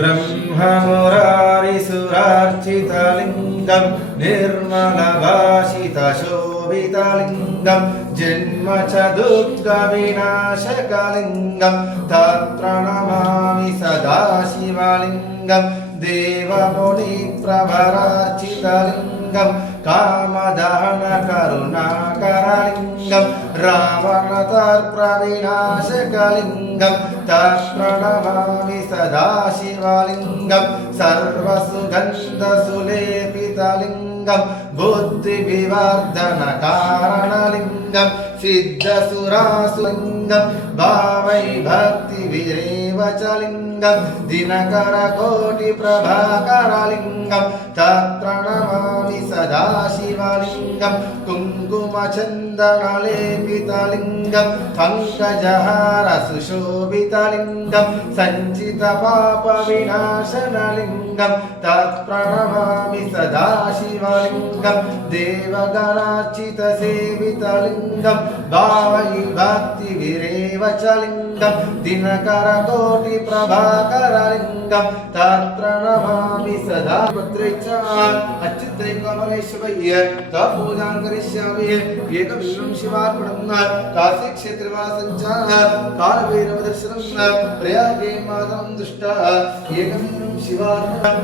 ब्रह्ममुरारिसुरार्चितलिङ्गं निर्मलभाषितशोभितलिङ्गं जन्म च दुःखविनाशकलिङ्गं तत्र नमामि सदा शिवलिङ्गं देवमुनिप्रवरार्चितलिङ्गं कामदहनकरुणाकरलिङ्गं रावणतर्प्रविनाशकलिङ्गं तत्र नमामि सदा शिवलिङ्गं सर्वसुगन्धसुलेपितलिङ्गं बुद्धिविवर्धनकारणलिङ्गं सिद्धसुरासुलिङ्गं भावै भक्तिविरेव च लिङ्गं दिनकरकोटिप्रभाकरलिङ्गं तत्र नमामि सदा शिवलिङ्गं कुङ्कुमचन्दनलेपितलिङ्गं पङ्कजहारसुशोभितलिङ्गं सञ्चितपापविनाशनलिङ्गं तत्र नमामि सदा शिवलिङ्गं देवगणार्चितसेवितलिङ्गं भावै भक्तिविरेव च लिङ्गं दिनकरकोटिप्रभाकरलिङ्गं तत्र नमामि सदा अच्युतैकमलेश्वरय्य पूजां करिष्यामि एकबिल्वं शिवार्पणं काशी क्षेत्रवासञ्च कालभैरवदर्शनं प्रयागे मातरं दृष्ट्वा एकबिल्वं शिवार्पणं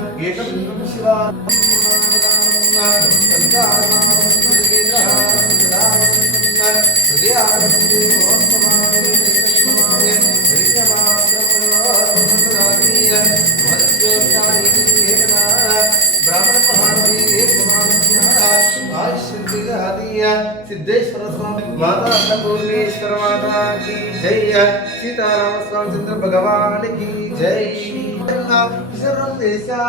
सिद्धेश्वर स्वामी माता अन्नपूर्णेश्वर माता की जय। सीताराम स्वामी चंद्र भगवान की जय। शरण देशा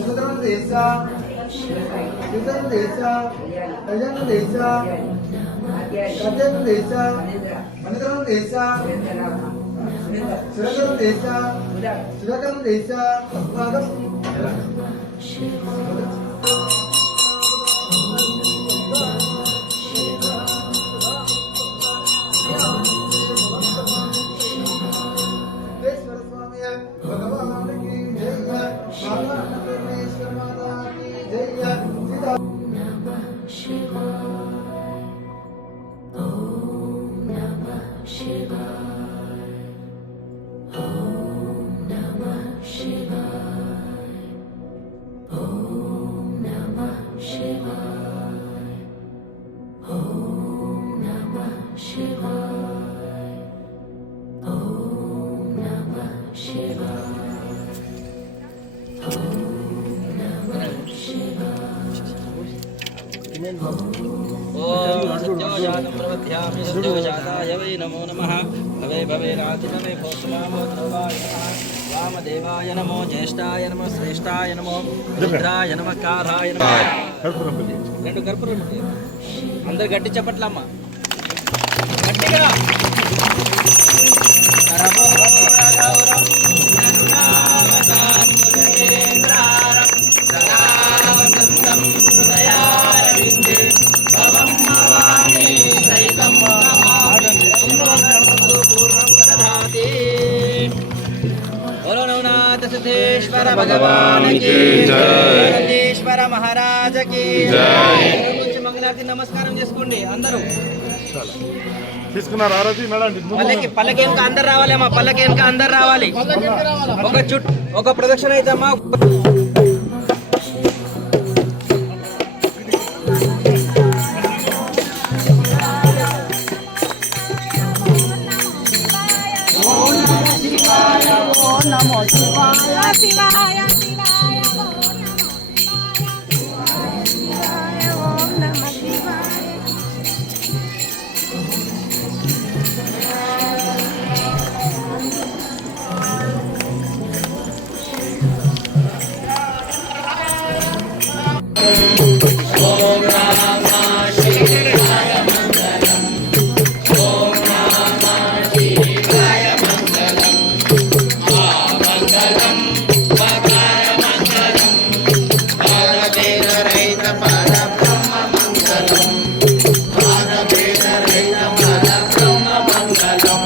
सुदरम देशा सुदरम देशा अजन देशा अजन देशा मनोरम देशा सुरकरम देशा सुरकरम देशा अस्माकं भगवान की जय। माता अन्नपूर्णेश्वर माता की जय। नमो नमः भवे भवे राजिनमे वामदेवाय नमो ज्येष्ठाय नमो श्रेष्ठाय नमो रुद्राय नमः काराय नमः రెండు కర్పూరం అందరు గట్టి చెప్పట్లమ్మ గట్టిగా सिद्धेश्वर भगवान की जय। सिद्धेश्वर महाराज की जय। మంగళారతి నమస్కారం చేసుకోండి అందరూ తీసుకున్నారు ఆరతి మేడం పల్లకి వెనక అందరు రావాలి అమ్మా పల్లకి వెనక అందరు రావాలి ఒక ప్రదక్షిణ అయితే అమ్మా నమో శివాయ శివాయ ఓం నమః శివాయ ఓం నమః శివాయ మంగళం ఓం నమః శివాయ మంగళం మంగళం మకర మంగళం భారతేర రైత పరబ్రహ్మ మంగళం భారతేర రైత పరబ్రహ్మ మంగళం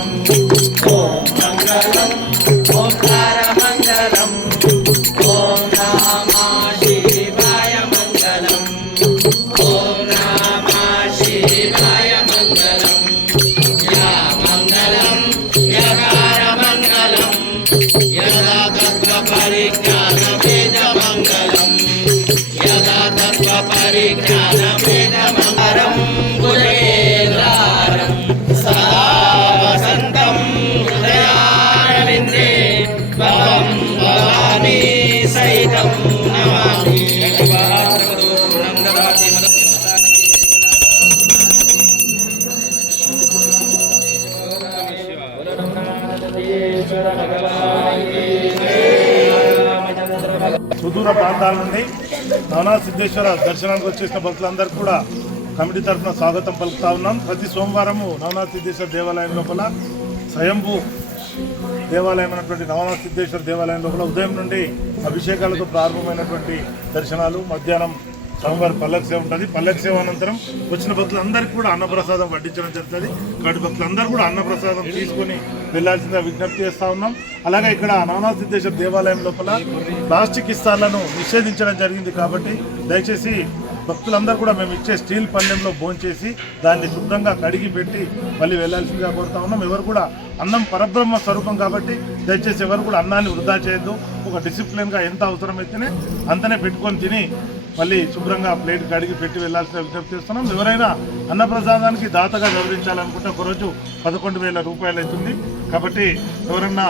ఓం మంగళం ఓంకార మంగళం परिज्ञानमेतमन्तरं भुजगेन्द्रारं सदा वसन्तं हृदयारविन्दे त्वं भवानी सहितं नमामि। सर्वहास्रवदूर्णं ददाति సుదూర ప్రాంతాల నుండి నవనాథ సిద్ధేశ్వర దర్శనానికి వచ్చేసిన భక్తులందరికీ కూడా కమిటీ తరఫున స్వాగతం పలుకుతా ఉన్నాం. ప్రతి సోమవారము నవనాథ సిద్ధేశ్వర దేవాలయం లోపల స్వయంభూ దేవాలయం అయినటువంటి నవనాథ సిద్ధేశ్వర దేవాలయం లోపల ఉదయం నుండి అభిషేకాలతో ప్రారంభమైనటువంటి దర్శనాలు, మధ్యాహ్నం స్వామివారి పల్లకి సేవ ఉంటుంది. పల్లకి సేవ అనంతరం వచ్చిన భక్తులందరికీ కూడా అన్నప్రసాదం వడ్డించడం జరుగుతుంది. కాబట్టి భక్తులందరూ కూడా అన్నప్రసాదం తీసుకొని వెళ్లాల్సిందిగా విజ్ఞప్తి చేస్తూ ఉన్నాం. అలాగే ఇక్కడ నవనాథ సిద్ధేశ్వర దేవాలయం లోపల ప్లాస్టిక్ ఇస్తాలను నిషేధించడం జరిగింది. కాబట్టి దయచేసి భక్తులందరూ కూడా మేము ఇచ్చే స్టీల్ పళ్ళెంలో భోంచేసి దాన్ని శుభ్రంగా కడిగి పెట్టి మళ్ళీ వెళ్లాల్సిందిగా కోరుతా ఉన్నాం. ఎవరు కూడా అన్నం పరబ్రహ్మ స్వరూపం కాబట్టి దయచేసి ఎవరు కూడా అన్నాన్ని వృధా చేయొద్దు. ఒక డిసిప్లిన్గా ఎంత అవసరమైతేనే అంతనే పెట్టుకొని తిని మళ్ళీ శుభ్రంగా ప్లేట్ కడిగి పెట్టి వెళ్లాల్సిన విజ్ఞప్తి చేస్తున్నాం. ఎవరైనా అన్నప్రసాదానికి దాతగా వివరించాలనుకుంటే ఒకరోజు 11,000 రూపాయలు అవుతుంది. కాబట్టి ఎవరన్నా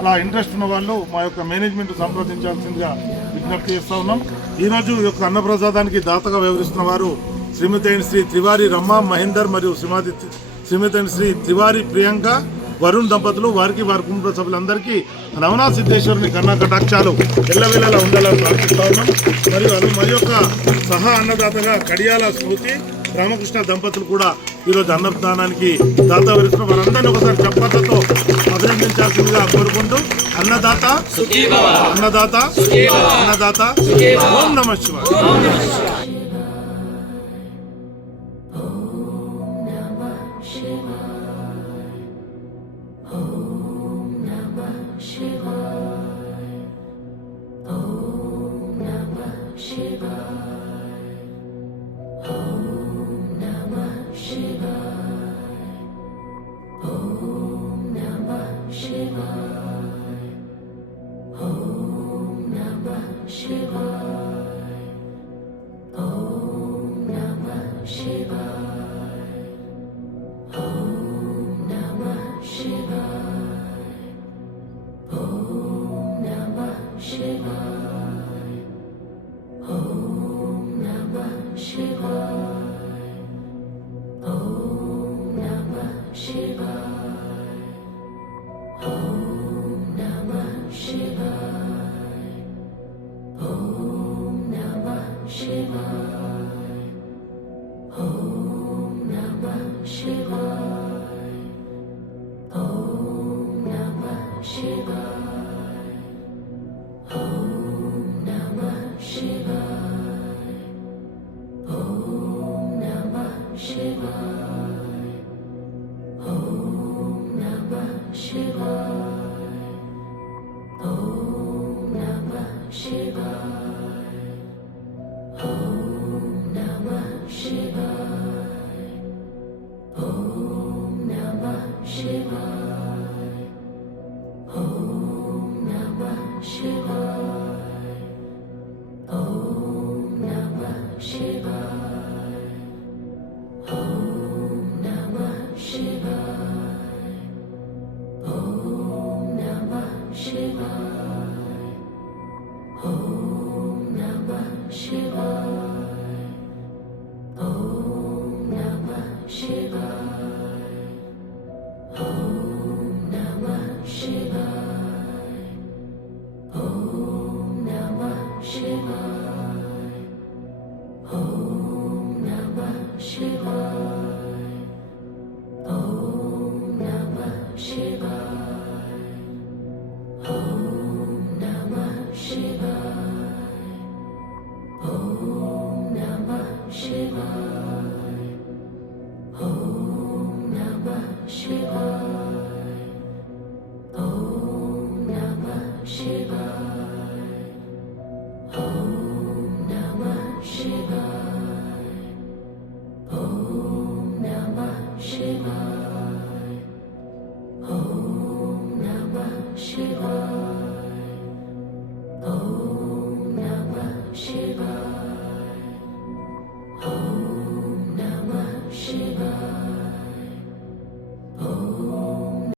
అలా ఇంట్రెస్ట్ ఉన్న వాళ్ళు మా యొక్క మేనేజ్మెంట్ సంప్రదించాల్సిందిగా విజ్ఞప్తి చేస్తూ ఉన్నాం. ఈరోజు ఈ యొక్క అన్నప్రసాదానికి దాతగా వ్యవహరిస్తున్న వారు శ్రీమతి శ్రీ తివారి రమ్మ మహేందర్ మరియు శ్రీమతి శ్రీ తివారి ప్రియాంక వరుణ్ దంపతులు, వారికి వారి కుటుంబ సభ్యులందరికీ నవనాథ సిద్ధేశ్వరుని కన్నా కటాక్షాలు ఎల్లవేళలా ఉండాలని ప్రార్థిస్తా ఉన్నాం. మరి యొక్క సహా అన్నదాతగా కడియాల స్మృతి రామకృష్ణ దంపతులు కూడా ఈరోజు అన్నదానానికి దాత వరిస్తున్న వారందరినీ ఒకసారి చప్పట్లతో అభినందించాల్సిందిగా కోరుకుంటూ అన్నదాత అన్నదాత అన్నదాత ఓం నమః శివాయ. Shiva.